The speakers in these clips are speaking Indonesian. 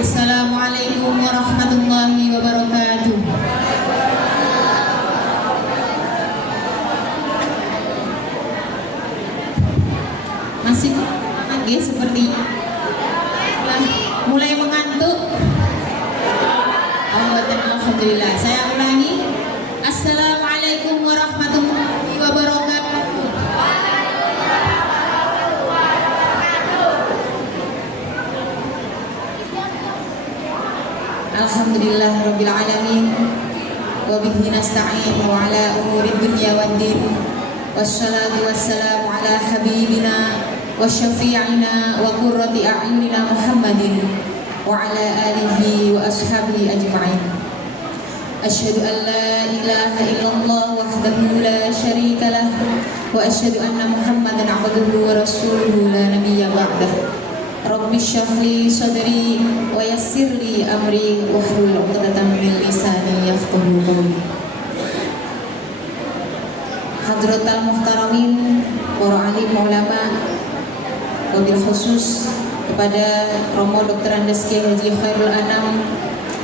Assalamualaikum warahmatullahi wabarakatuh. Masih lagi seperti mulai mengantuk. Alhamdulillah. Saya ulangi. Assalamualaikum warahmatullahi wabarakatuh. Alhamdulillah rabbil alamin. Wa bihi nasta'in wa ala umuri dunya waddin. Wassalatu wassalamu ala habibina wa syafi'ina wa qurrati a'yunina Muhammadin wa ala alihi wa ashabihi ajma'in. Asyhadu an la ilaha illallah wahdahu la syarika lah wa asyhadu anna Muhammadan 'abduhu wa rasuluhu la nabiyya ba'dah. Rabbi syrah li sadri wa yassir li amri wahlul 'uqdatam min lisani yafqahu qawli. Hadratal muhtaramin, para alim ulama, wabil khusus kepada Romo Dr. Andes Kiai Haji Khairul Anam,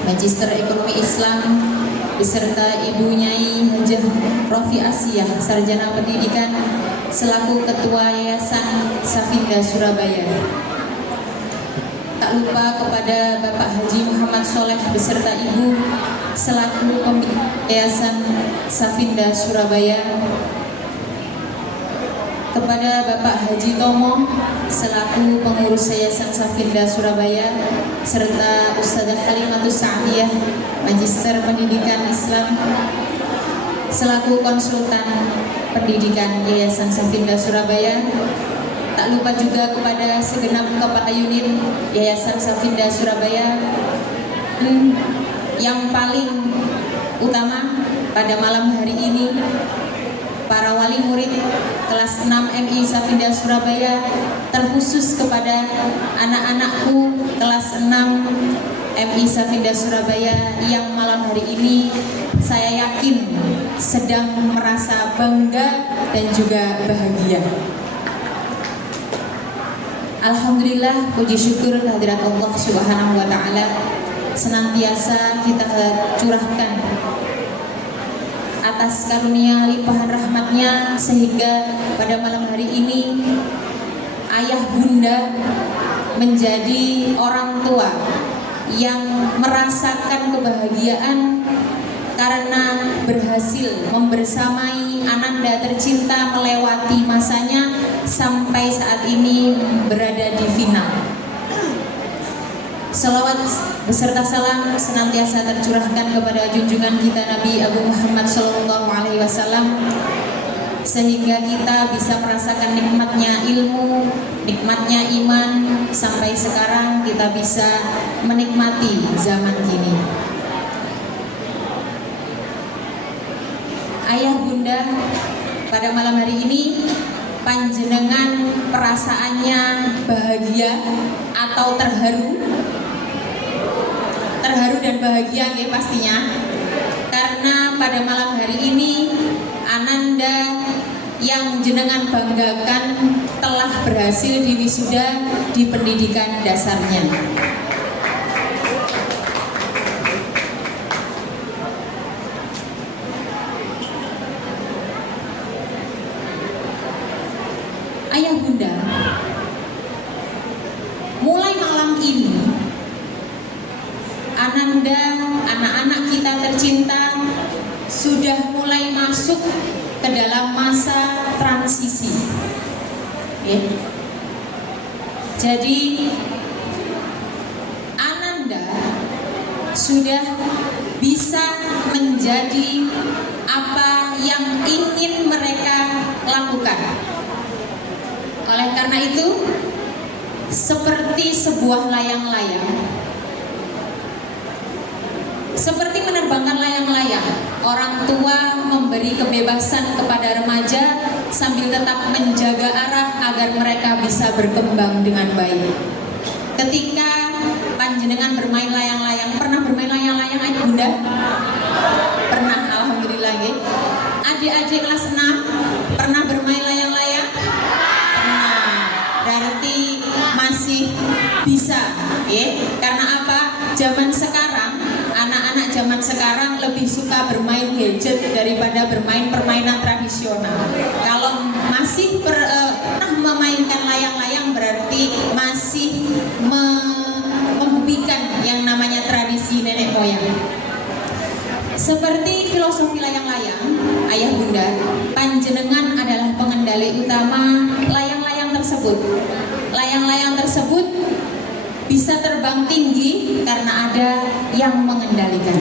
Magister Ekonomi Islam, beserta Ibu Nyai Hajah Rofi Asiyah, Sarjana Pendidikan, selaku Ketua Yayasan Safinda Surabaya. Tak lupa kepada Bapak Haji Muhammad Soleh beserta Ibu selaku pemilik Yayasan Safinda Surabaya, kepada Bapak Haji Tomo selaku pengurus Yayasan Safinda Surabaya, serta Ustadzah Halimatus Sa'diyah, Magister Pendidikan Islam, selaku konsultan pendidikan Yayasan Safinda Surabaya. Tak lupa juga kepada segenap kepala unit Yayasan Safinda Surabaya. Yang paling utama pada malam hari ini, para wali murid kelas 6 MI Safinda Surabaya, terkhusus kepada anak-anakku kelas 6 MI Safinda Surabaya yang malam hari ini saya yakin sedang merasa bangga dan juga bahagia. Alhamdulillah, puji syukur kehadirat Allah Subhanahu wa taala senantiasa kita curahkan atas karunia limpahan rahmatnya, sehingga pada malam hari ini ayah bunda menjadi orang tua yang merasakan kebahagiaan karena berhasil membersamai ananda tercinta melewati masanya sampai saat ini berada di final. Salawat beserta salam senantiasa tercurahkan kepada junjungan kita Nabi Agung Muhammad SAW, sehingga kita bisa merasakan nikmatnya ilmu, nikmatnya iman, sampai sekarang kita bisa menikmati zaman kini. Ayah bunda, pada malam hari ini panjenengan perasaannya bahagia atau terharu? Terharu dan bahagia ya pastinya, karena pada malam hari ini ananda yang jenengan banggakan telah berhasil diwisuda di pendidikan dasarnya. Ayah bunda, mulai malam ini ananda, anak-anak kita tercinta sudah mulai masuk ke dalam masa transisi. Jadi ananda sudah bisa menjadi apa yang ingin mereka lakukan. Oleh karena itu, seperti sebuah layang-layang, seperti menerbangkan layang-layang, orang tua memberi kebebasan kepada remaja sambil tetap menjaga arah agar mereka bisa berkembang dengan baik. Ketika panjenengan bermain layang-layang, pernah bermain layang-layang ayah bunda? Pernah, alhamdulillah ya. Adik-adik kelas 6 pernah bermain layang-layang? Pernah. Berarti masih bisa bisa, ya. Karena apa? Zaman sekarang, anak-anak zaman sekarang lebih suka bermain gadget daripada bermain permainan tradisional. Kalau masih pernah memainkan layang-layang berarti masih membumikan yang namanya tradisi nenek moyang. Seperti filosofi layang-layang, ayah bunda, panjenengan adalah pengendali utama layang-layang tersebut. Layang-layang tersebut bisa terbang tinggi karena ada yang mengendalikan.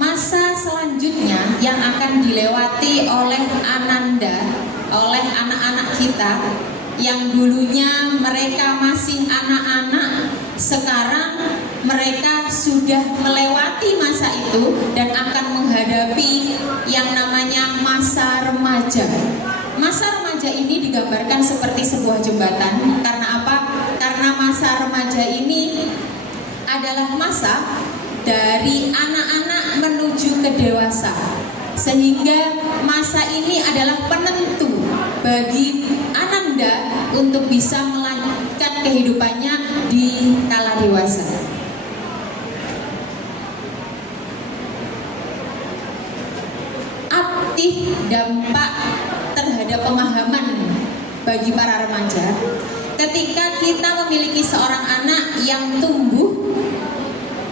Masa selanjutnya yang akan dilewati oleh Ananda, oleh anak-anak kita yang dulunya mereka masih anak-anak, sekarang mereka sudah melewati masa itu dan akan menghadapi yang namanya masa remaja. Masa remaja ini digambarkan seperti sebuah jembatan. Karena apa? Karena masa remaja ini adalah masa dari anak-anak menuju ke dewasa, sehingga masa ini adalah penentu bagi Ananda untuk bisa melanjutkan kehidupannya di kala dewasa. Aktif dampak terhadap pemahaman bagi para remaja. Ketika kita memiliki seorang anak yang tumbuh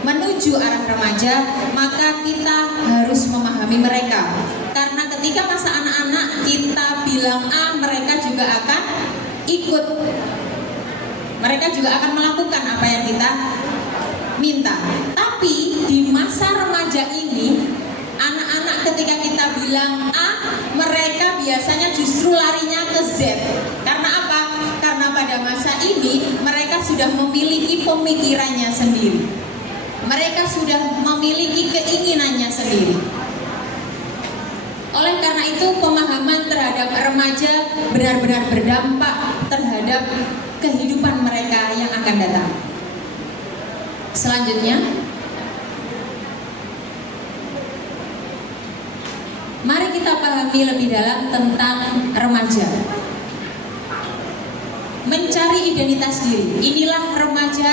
menuju arah remaja, maka kita harus memahami mereka. Karena ketika masa anak-anak kita bilang A, mereka juga akan ikut. Mereka juga akan melakukan apa yang kita minta. Tapi di masa remaja ini, anak-anak ketika kita bilang A, mereka biasanya justru larinya ke Z. Karena apa? Karena pada masa ini mereka sudah memiliki pemikirannya sendiri. Mereka sudah memiliki keinginannya sendiri. Oleh karena itu, pemahaman terhadap remaja benar-benar berdampak terhadap kehidupan mereka yang akan datang. Selanjutnya, mari kita pahami lebih dalam tentang remaja. Mencari identitas diri. Inilah remaja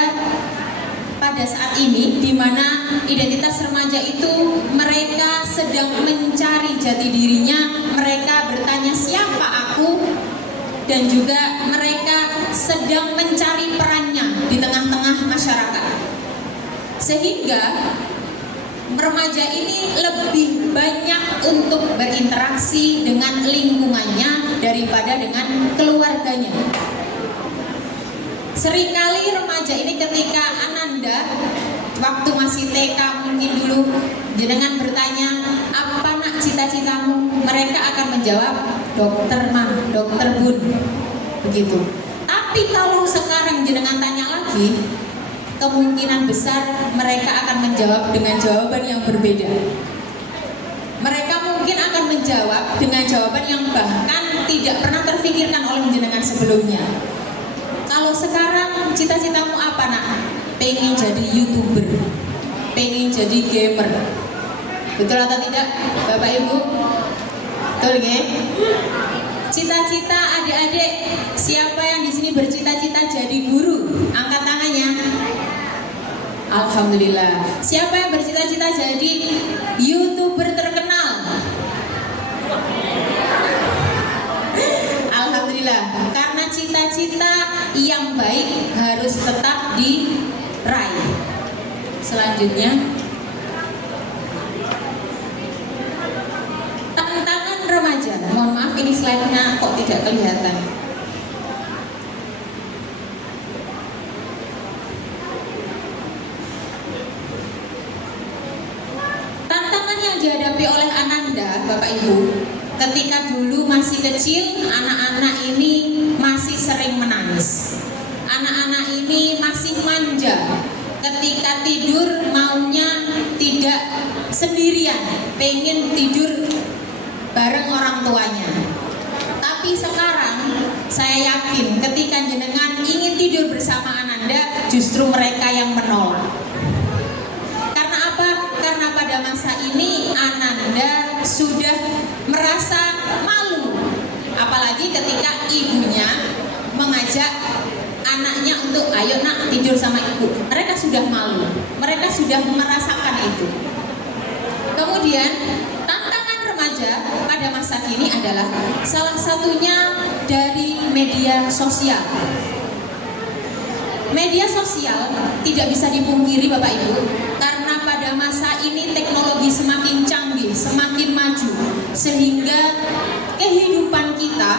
pada saat ini, di mana identitas remaja itu mereka sedang mencari jati dirinya, mereka bertanya siapa aku, dan juga mereka sedang mencari perannya di tengah-tengah masyarakat. Sehingga remaja ini lebih banyak untuk berinteraksi dengan lingkungannya daripada dengan keluarganya. Seringkali remaja ini ketika Ananda waktu masih TK mungkin dulu jenengan bertanya, apa nak cita-citamu? Mereka akan menjawab, dokter mah, dokter bun, begitu. Tapi kalau sekarang jenengan tanya lagi, kemungkinan besar mereka akan menjawab dengan jawaban yang berbeda. Mereka mungkin akan menjawab dengan jawaban yang bahkan tidak pernah terfikirkan oleh jenengan sebelumnya. Kalau sekarang cita-citamu apa nak? Pengen jadi YouTuber, pengen jadi gamer. Betul atau tidak, Bapak Ibu? Betul nggih? Cita-cita adik-adik, siapa yang di sini bercita-cita jadi guru? Angkat tangannya. Alhamdulillah. Siapa yang bercita-cita jadi YouTuber terkenal? Alhamdulillah. Karena cita-cita yang baik harus tetap diraih. Selanjutnya, tantangan remaja. Mohon maaf, ini slide-nya kok tidak kelihatan. Tantangan yang dihadapi oleh Ananda, Bapak Ibu, ketika dulu masih kecil, anak-anak ini masih sering menangis. Anak-anak ini masih manja. Ketika tidur maunya tidak sendirian, pengen tidur bareng orang tuanya. Tapi sekarang saya yakin ketika jenengan ingin tidur bersama Ananda, justru mereka yang menolak. Karena apa? Karena pada masa ini Ananda sudah ketika ibunya mengajak anaknya untuk ayo nak tidur sama ibu. Mereka sudah malu, mereka sudah merasakan itu. Kemudian tantangan remaja pada masa kini adalah salah satunya dari media sosial. Media sosial tidak bisa dipungkiri Bapak Ibu, karena pada masa ini teknologi semakin canggih, semakin maju, sehingga kehidupan kita,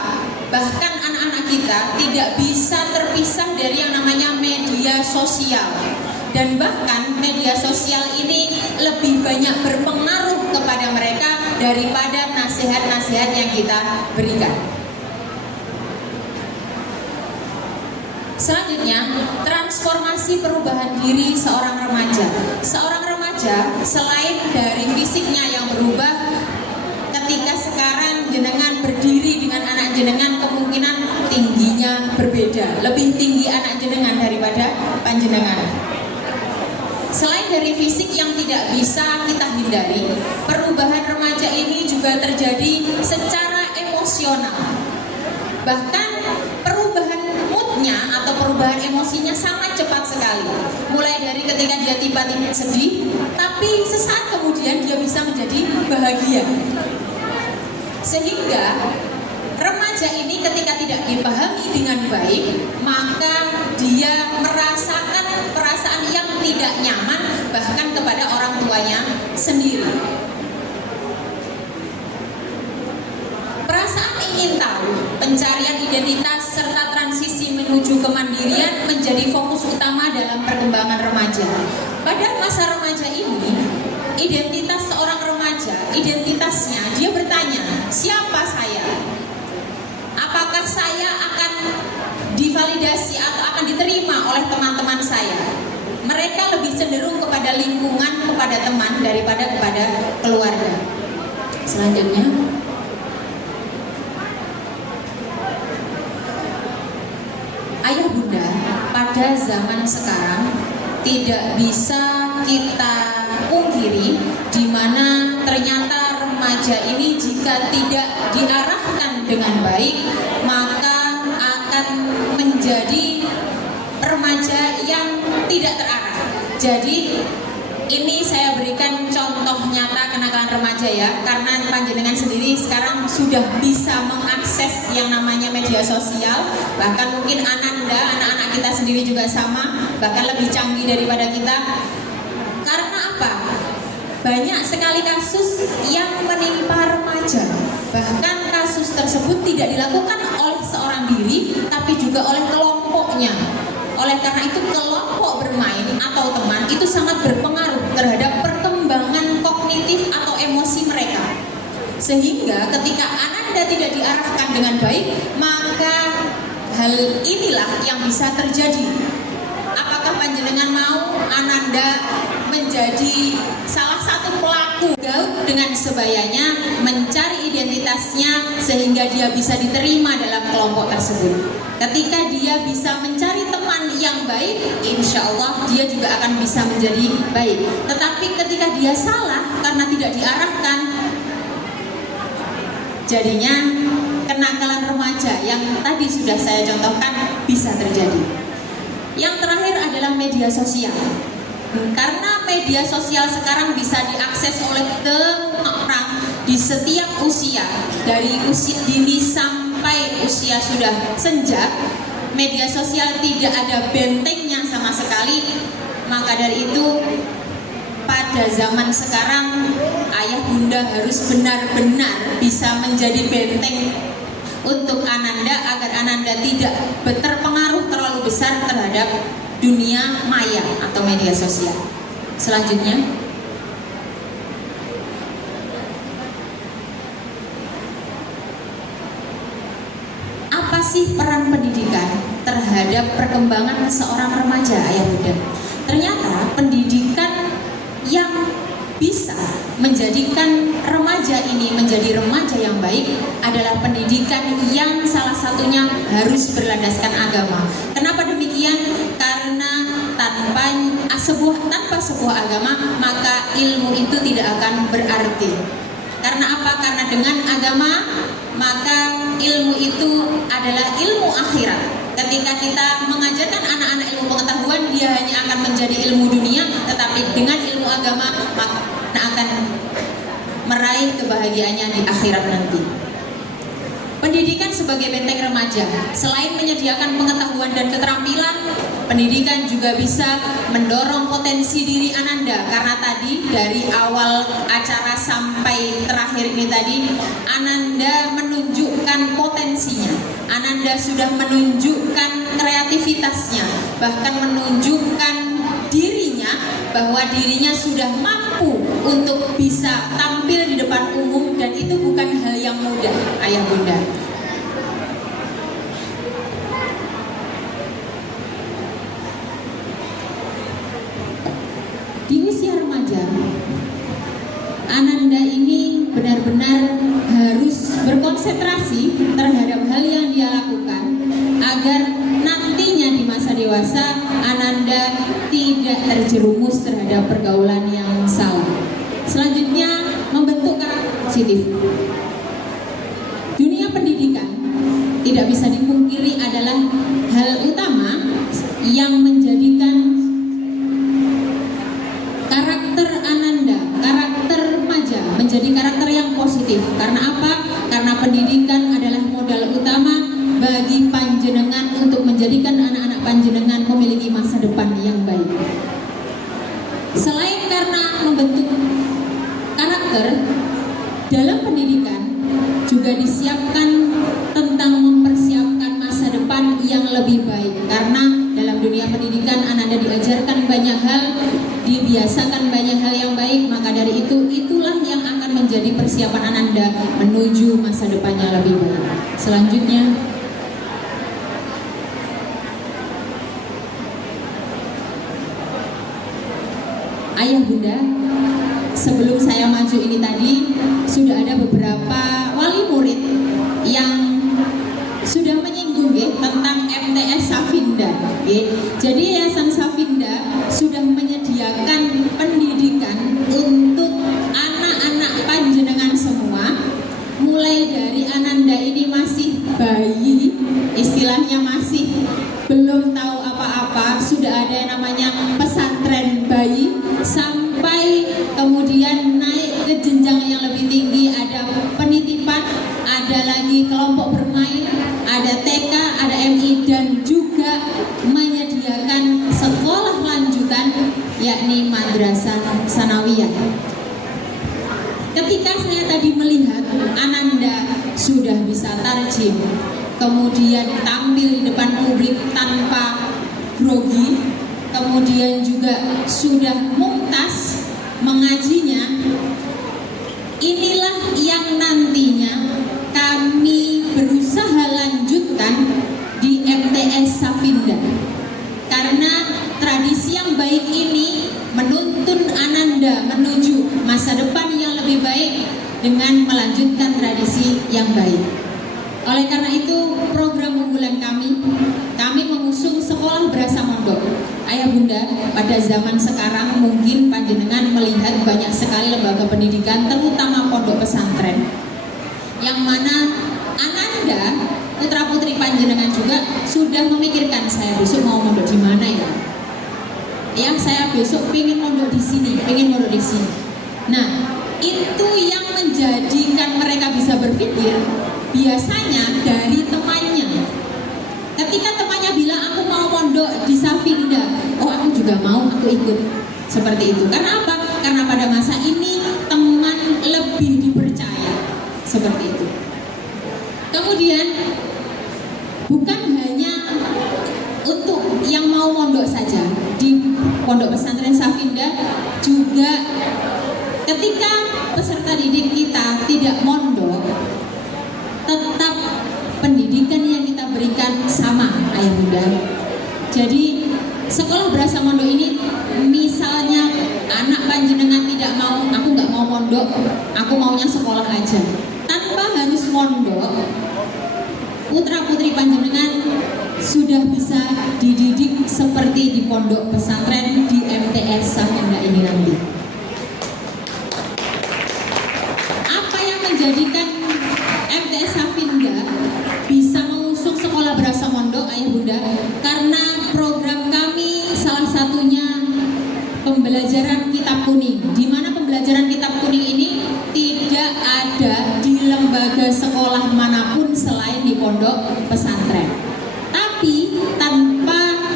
bahkan anak-anak kita tidak bisa terpisah dari yang namanya media sosial. Dan bahkan media sosial ini lebih banyak berpengaruh kepada mereka daripada nasihat-nasihat yang kita berikan. Selanjutnya, transformasi perubahan diri seorang remaja. Seorang remaja selain dari fisiknya yang berubah, ketika sekarang jenengan berdiri dengan anak jenengan, kemungkinan tingginya berbeda, lebih tinggi anak jenengan daripada panjenengan. Selain dari fisik yang tidak bisa kita hindari, perubahan remaja ini juga terjadi secara emosional. Bahkan perubahan moodnya atau perubahan emosinya sangat cepat sekali. Mulai dari ketika dia tiba-tiba sedih, tapi sesaat kemudian dia bisa menjadi bahagia. Sehingga remaja ini ketika tidak dipahami dengan baik, maka dia merasakan perasaan yang tidak nyaman bahkan kepada orang tuanya sendiri. Perasaan ingin tahu, pencarian identitas serta transisi menuju kemandirian menjadi fokus utama dalam perkembangan remaja. Pada masa remaja ini, identitas seorang remaja, identitasnya dia bertanya, siapa saya? Apakah saya akan divalidasi atau akan diterima oleh teman-teman saya? Mereka lebih cenderung kepada lingkungan, kepada teman daripada kepada keluarga. Selanjutnya, ayah bunda pada zaman sekarang tidak bisa kita pungkiri, di mana ternyata remaja ini jika tidak diarahkan dengan baik maka akan menjadi remaja yang tidak terarah. Jadi ini saya berikan contoh nyata kenakalan remaja ya, karena panjenengan sendiri sekarang sudah bisa mengakses yang namanya media sosial, bahkan mungkin anak-anak kita sendiri juga sama, bahkan lebih canggih daripada kita. Karena apa? Banyak sekali kasus yang menimpa remaja, bahkan kasus tersebut tidak dilakukan oleh seorang diri, tapi juga oleh kelompoknya. Oleh karena itu kelompok bermain atau teman itu sangat berpengaruh terhadap perkembangan kognitif atau emosi mereka. Sehingga ketika Ananda tidak diarahkan dengan baik, maka hal inilah yang bisa terjadi. Apakah panjenengan mau Ananda menjadi salah satu pelaku gaul dengan sebayanya, mencari identitasnya sehingga dia bisa diterima dalam kelompok tersebut? Ketika dia bisa mencari teman yang baik, insya Allah dia juga akan bisa menjadi baik. Tetapi ketika dia salah karena tidak diarahkan, jadinya kenakalan remaja yang tadi sudah saya contohkan bisa terjadi. Yang terakhir adalah media sosial. Karena media sosial sekarang bisa diakses oleh semua orang di setiap usia, dari usia dini sampai usia sudah senja, media sosial tidak ada bentengnya sama sekali. Maka dari itu pada zaman sekarang ayah bunda harus benar-benar bisa menjadi benteng untuk Ananda agar Ananda tidak terpengaruh terlalu besar terhadap dunia maya atau media sosial. Selanjutnya, apa sih peran pendidikan terhadap perkembangan seorang remaja, ayah bunda? Ternyata pendidikan yang bisa menjadikan remaja ini menjadi remaja yang baik adalah pendidikan yang salah satunya harus berlandaskan agama. Kenapa demikian? Karena tanpa sebuah agama maka ilmu itu tidak akan berarti. Karena apa? Karena dengan agama maka ilmu itu adalah ilmu akhirat. Ketika kita mengajarkan anak-anak ilmu pengetahuan, dia hanya akan menjadi ilmu dunia, tetapi dengan ilmu agama maka akan meraih kebahagiaannya di akhirat nanti. Pendidikan sebagai benteng remaja, selain menyediakan pengetahuan dan keterampilan, pendidikan juga bisa mendorong potensi diri Ananda. Karena tadi dari awal acara sampai terakhir ini tadi, Ananda menunjukkan potensinya. Ananda sudah menunjukkan kreativitasnya, bahkan menunjukkan dirinya bahwa dirinya sudah mampu untuk bisa tampil di depan umum, dan itu bukan hal yang mudah, ayah bunda. Di usia remaja, Ananda ini benar-benar harus berkonsentrasi terhadap hal yang dia lakukan agar nantinya di masa dewasa Ananda tidak terjerumus terhadap pergaulan yang salah. Selanjutnya, membentuk karakter positif. Dunia pendidikan tidak bisa dipungkiri adalah hal utama yang menjadikan karakter Ananda, karakter remaja menjadi karakter yang positif. Karena apa? Karena pendidikan adalah modal utama bagi panjenengan untuk menjadikan anak-anak panjenengan memiliki masa depan yang baik. Selain karena membentuk karakter, dalam pendidikan juga disiapkan tentang mempersiapkan masa depan yang lebih baik. Karena dalam dunia pendidikan Ananda diajarkan banyak hal, dibiasakan banyak hal yang baik, maka dari itu itulah yang akan menjadi persiapan Ananda menuju masa depannya lebih baik. Selanjutnya, ayah bunda, sebelum saya maju ini tadi sudah ada beberapa wali murid yang sudah menyinggung tentang MTS Safinda. Jadi Yayasan Safinda sudah menyediakan pendidikan untuk anak-anak panjenengan semua, mulai dari Ananda ini masih bayi, istilahnya masih belum tahu apa-apa, sudah ada yang namanya pesantren bayi, sampai kemudian naik ke jenjang yang lebih tinggi, ada penitipan, ada lagi kelompok bermain, ada TK, ada MI, dan juga menyediakan sekolah lanjutan yakni madrasah sanawiyah. Ketika saya tadi melihat Ananda sudah bisa tarjim, kemudian tampil di depan publik tanpa grogi, kemudian juga sudah mumtaz mengajinya, inilah yang nantinya kami berusaha lanjutkan di MTS Safinda. Karena tradisi yang baik ini menuntun Ananda menuju masa depan yang lebih baik dengan melanjutkan tradisi yang baik. Oleh karena itu, program unggulan kami mengusung sekolah berasa mondok. Ayah bunda, pada zaman sekarang mungkin panjenengan melihat banyak sekali lembaga pendidikan, terutama pondok pesantren, yang mana Ananda, putra putri panjenengan juga sudah memikirkan, saya besok mau mondok di mana ya? Yang saya besok pengen mondok di sini, pengen mondok di sini. Nah, itu yang menjadikan mereka bisa berpikir biasanya dari temannya. Ketika temannya bilang aku mau mondok di Safinda, oh aku juga mau, aku ikut. Seperti itu. Karena apa? Karena pada masa ini teman lebih dipercaya. Seperti itu. Kemudian bukan hanya untuk yang mau mondok saja di pondok pesantren Safinda, juga ketika peserta didik kita tidak mondok, tetap pendidikan yang kita berikan sama, ayah bunda. Jadi sekolah berasa mondok ini, misalnya anak panjenengan tidak mau, aku nggak mau mondok, aku maunya sekolah aja, tanpa harus mondok, putra putri panjenengan sudah bisa dididik seperti di pondok pesantren di MTS Safinda ini nanti. Apa yang menjadikan MTS Safinda sekolah manapun selain di pondok pesantren. Tapi tanpa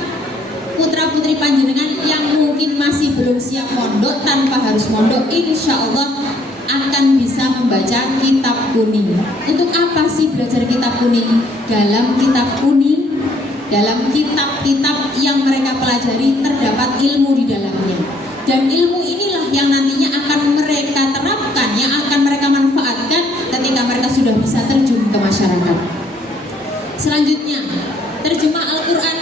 putra-putri panjenengan yang mungkin masih belum siap mondok, tanpa harus mondok, insya Allah akan bisa membaca kitab kuning. Untuk apa sih belajar kitab kuning? Dalam kitab kuning, dalam kitab-kitab yang mereka pelajari terdapat ilmu di dalamnya. Dan ilmu inilah yang nantinya akan mereka terapkan, yang akan mereka manfaatkan ketika mereka sudah bisa terjun ke masyarakat. Selanjutnya, terjemah Al-Quran.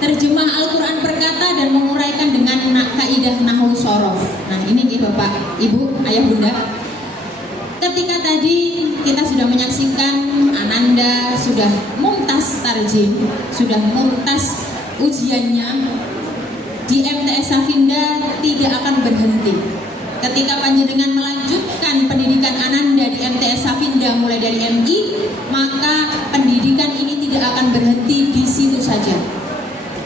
Terjemah Al-Quran berkata dan menguraikan dengan kaidah nahwu shorof. Nah ini nih Bapak, Ibu, Ayah Bunda. Ketika tadi kita sudah menyaksikan Ananda sudah mumtaz tarjim, sudah mumtaz ujiannya, di MTS Safinda tidak akan berhenti. Ketika panjenengan melanjutkan pendidikan Ananda di MTS Safinda mulai dari MI, maka pendidikan ini tidak akan berhenti di situ saja.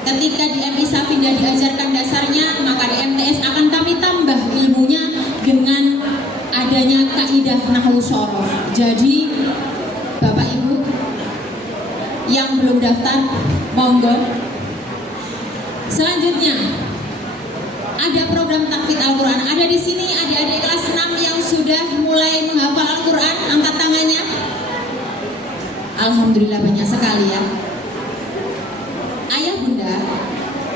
Ketika di MI Safinda diajarkan dasarnya, maka di MTS akan kami tambah ilmunya dengan adanya kaidah nahwu shorof. Jadi Bapak Ibu yang belum daftar, monggo. Selanjutnya ada program tahfidz Al-Quran. Ada di sini adik-adik kelas 6 yang sudah mulai menghafal Al-Quran, angkat tangannya. Alhamdulillah banyak sekali ya. Ayah Bunda,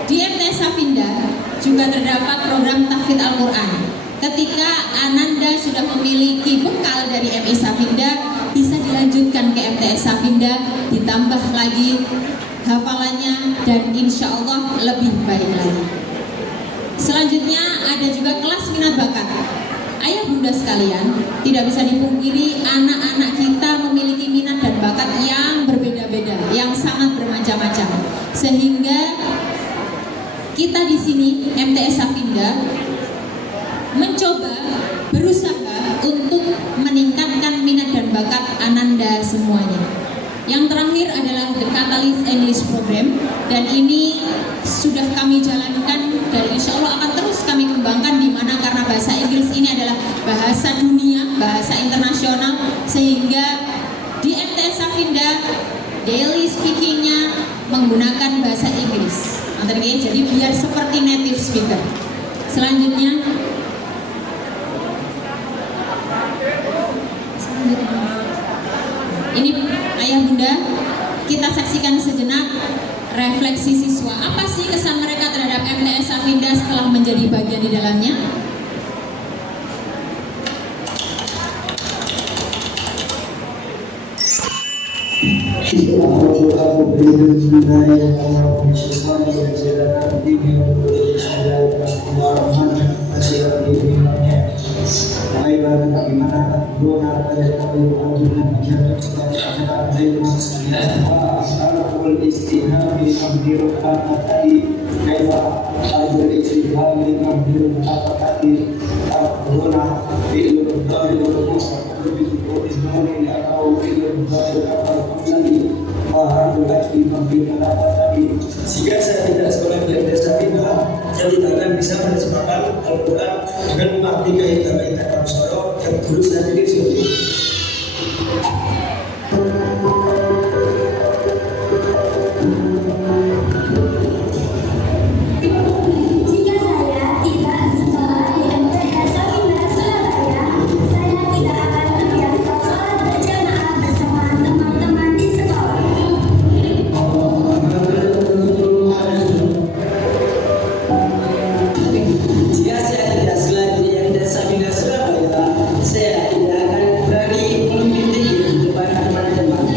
di MTS Safinda juga terdapat program tahfidz Al-Quran. Ketika Ananda sudah memiliki bekal dari MI Safinda, bisa dilanjutkan ke MTS Safinda, ditambah lagi hafalannya, dan insya Allah lebih baik lagi. Selanjutnya ada juga kelas minat bakat. Ayah Bunda sekalian, tidak bisa dipungkiri anak-anak kita memiliki minat dan bakat yang berbeda-beda, yang sangat bermacam-macam. Sehingga kita di sini MTS Safinda mencoba berusaha untuk meningkatkan minat dan bakat Ananda semuanya. Yang terakhir adalah The Catalyst English Program, dan ini sudah kami jalankan dan insya Allah akan terus kami kembangkan, di mana karena bahasa Inggris ini adalah bahasa dunia, bahasa internasional, sehingga di MTS Safinda daily speakingnya menggunakan bahasa Inggris. Jadi biar seperti native speaker. Selanjutnya ini Ayah Bunda, kita saksikan sejenak refleksi siswa. Apa sih kesan mereka terhadap MTS Safinda setelah menjadi bagian di dalamnya? Jika saya tidak sekolah di MTS Safinda, saya tidak akan bisa menerjemahkan Al-Quran dengan mengerti kaidah-kaidah nahwu shorof yang dulu saya pikir seperti itu. Saya tidak akan berani mengkritik di depan teman-teman.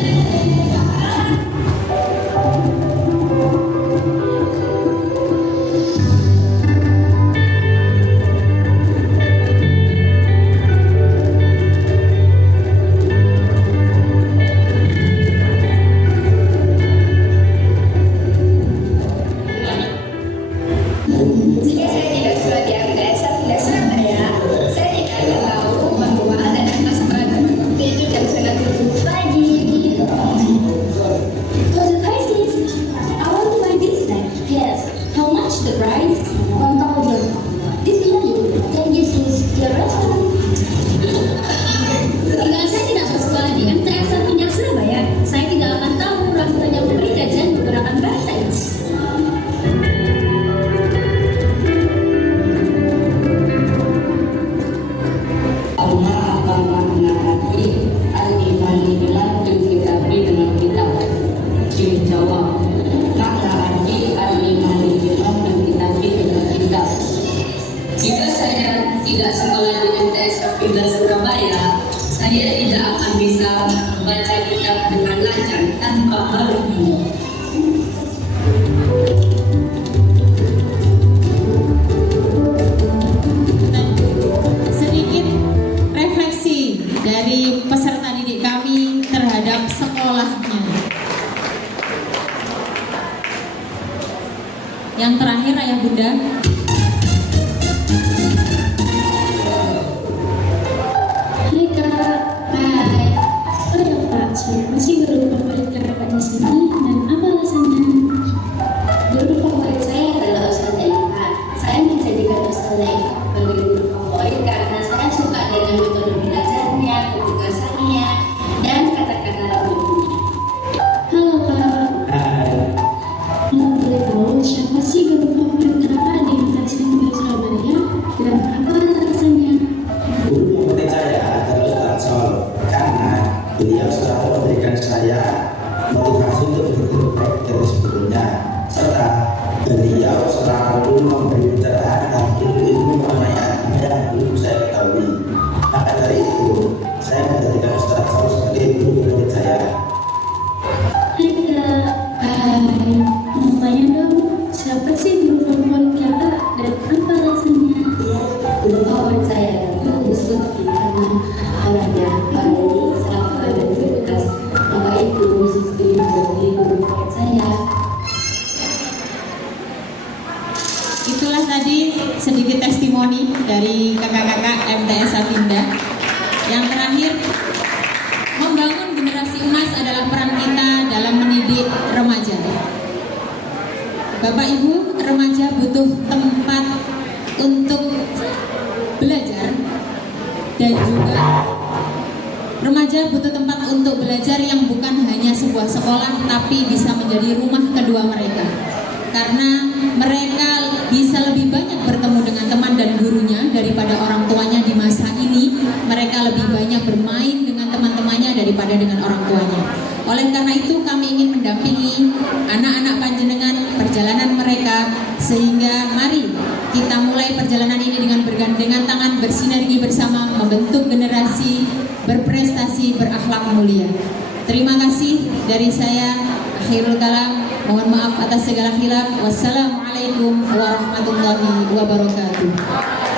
dia tidak akan bisa membaca kitab dengan lancar tanpa harus mengulang. Sedikit refleksi dari peserta didik kami terhadap sekolahnya. Yang terakhir Ayah Bunda. Hai Kak. Hai. Oh ya Pak, saya masih guru favorit Kakak di sini dan apa alasannya? Guru favorit saya adalah Ustazah Iva. Saya menjadikan Ustazah Iva sebagai guru favorit karena saya suka dengan metode belajarnya, ketegasannya, dan kata-kata rambutnya. Halo Kak. Hai. Kalau boleh tahu siapa sih guru favorit Kakak di SMP Surabaya dan apa alasannya? Guru favorit saya adalah Ustaz Sol karena beliau selalu memberikan saya motivasi untuk berpikir baik dari sebelumnya, serta beliau selalu memberi pencerahan dan ilmu mengenai agama yang belum saya ketahui. Maka dari itu, saya menjadikan Ustaz Sol sebagai guru favorit saya. Hai Kak. Hai. Mau tanya dong, siapa sih guru favorit Kakak dan apa alasannya? Guru favorit saya adalah Gus Lutfi karena orangnya baik, sabar, dan tegas. Maka itu Gus Lutfi menjadi guru favorit saya. Itulah tadi sedikit testimoni dari kakak-kakak MTS Afinda. Yang terakhir, membangun generasi emas adalah peran kita dalam mendidik remaja. Bapak Ibu, remaja butuh tempat untuk belajar dan juga remaja butuh tempat untuk belajar yang bukan hanya sebuah sekolah tapi bisa menjadi rumah kedua mereka. Karena mereka bisa lebih banyak bertemu dengan teman dan gurunya daripada orang tuanya di masa ini. Mereka lebih banyak bermain dengan teman-temannya daripada dengan orang tuanya. Oleh karena itu kami ingin mendampingi anak-anak panjenengan perjalanan mereka, sehingga mari kita mulai perjalanan ini dengan bergandengan tangan, bersinergi bersama, membentuk generasi berprestasi, berakhlak mulia. Terima kasih dari saya, akhirul kalam. Mohon maaf atas segala khilaf. Wassalamualaikum warahmatullahi wabarakatuh.